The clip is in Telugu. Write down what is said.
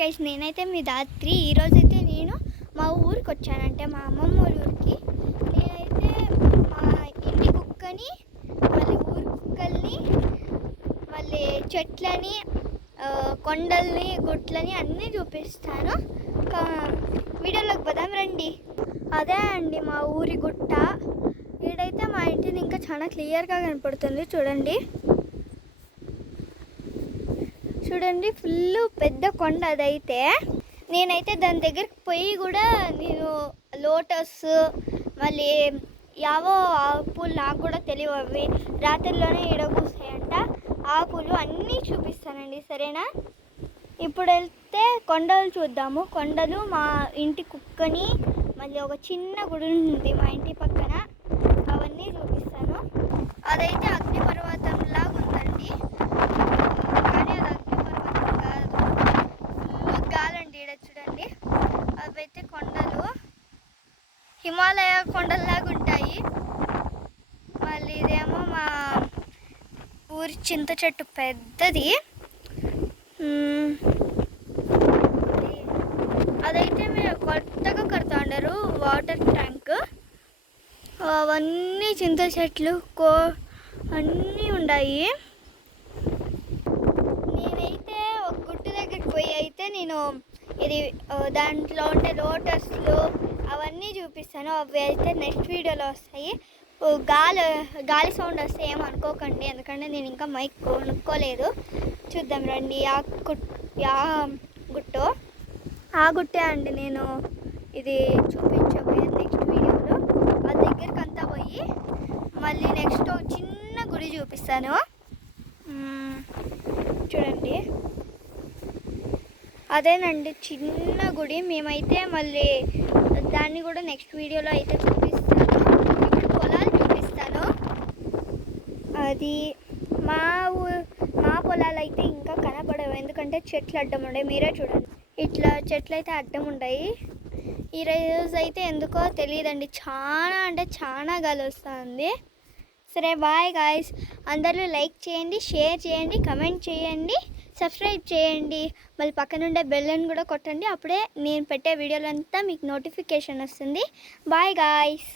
గైస్, నేనైతే మీ దాత్రి. ఈరోజైతే నేను మా ఊరికి వచ్చానంటే మా అమ్మమ్మ వాళ్ళ ఊరికి. నేనైతే మా ఇంటి కుక్కని, మళ్ళీ ఊరి కుక్కల్ని, మళ్ళీ చెట్లని, కొండల్ని, గుట్లని అన్నీ చూపిస్తాను. వీడియోలోకి పోదాం రండి. అదే అండి మా ఊరి గుట్ట. ఈడైతే మా ఇంటిని ఇంకా చాలా క్లియర్గా కనపడుతుంది. చూడండి ఫుల్ పెద్ద కొండ అదైతే. నేనైతే దాని దగ్గరికి పోయి కూడా నేను లోటస్, మళ్ళీ యావో పూలు నాకు కూడా తెలియవు, అవి రాత్రిలోనే కూస్తాయంట. ఆ పూలు అన్నీ చూపిస్తానండి, సరేనా? ఇప్పుడు వెళ్తే కొండలు చూద్దాము. కొండలు, మా ఇంటి కుక్కని, మళ్ళీ ఒక చిన్న గుడి ఉంది మా ఇంటి పక్కన, అవన్నీ చూపిస్తాను. అదైతే అగ్నిపర్వతంలాగా ఉందండి, కానీ అది అగ్నిపర్వతం కాదు, ఫుల్ గాలండి. ఈడ చూడండి, అవైతే కొండలు హిమాలయ కొండల్లాగా ఉంటాయి. మళ్ళీ ఇదేమో మా ఊరి చింత చెట్టు పెద్దది. అదైతే మీరు కొత్తగా కడతా ఉండరు వాటర్ ట్యాంక్. అవన్నీ చింత చెట్లు అన్నీ ఉన్నాయి. నేనైతే ఒక గుట్టు దగ్గరికి పోయి అయితే నేను ఇది దాంట్లో ఉండే లోటస్లు అవన్నీ చూపిస్తాను. అవి అయితే నెక్స్ట్ వీడియోలో వస్తాయి. గాలి సౌండ్ వస్తే ఏమనుకోకండి, ఎందుకంటే నేను ఇంకా మైక్ కొనుక్కోలేదు. చూద్దాం రండి. ఆ గుట్టే అండి నేను ఇది చూపించబోయేది నెక్స్ట్ వీడియోలో. ఆ దగ్గరికి అంతా పోయి మళ్ళీ నెక్స్ట్ చిన్న గుడి చూపిస్తాను. చూడండి, అదేనండి చిన్న గుడి. మేమైతే మళ్ళీ దాన్ని కూడా నెక్స్ట్ వీడియోలో అయితే చూపిస్తాను. ఇప్పుడు పొలాలు చూపిస్తాను. అది మా పొలాలు అయితే ఇంకా కనపడవు, ఎందుకంటే చెట్లు అడ్డం ఉండే. మీరే చూడండి, ఇట్లా చెట్లు అయితే అడ్డం ఉంటాయి. ఈరోజు అయితే ఎందుకో తెలియదండి, చాలా అంటే చాలా గాలి వస్తుంది. సరే, బాయ్ గాయ్స్. అందరూ లైక్ చేయండి, షేర్ చేయండి, కమెంట్ చేయండి, సబ్స్క్రైబ్ చేయండి. మళ్ళీ పక్కనుండే బెల్లని కూడా కొట్టండి. అప్పుడే నేను పెట్టే వీడియోలంతా మీకు నోటిఫికేషన్ వస్తుంది. Bye guys.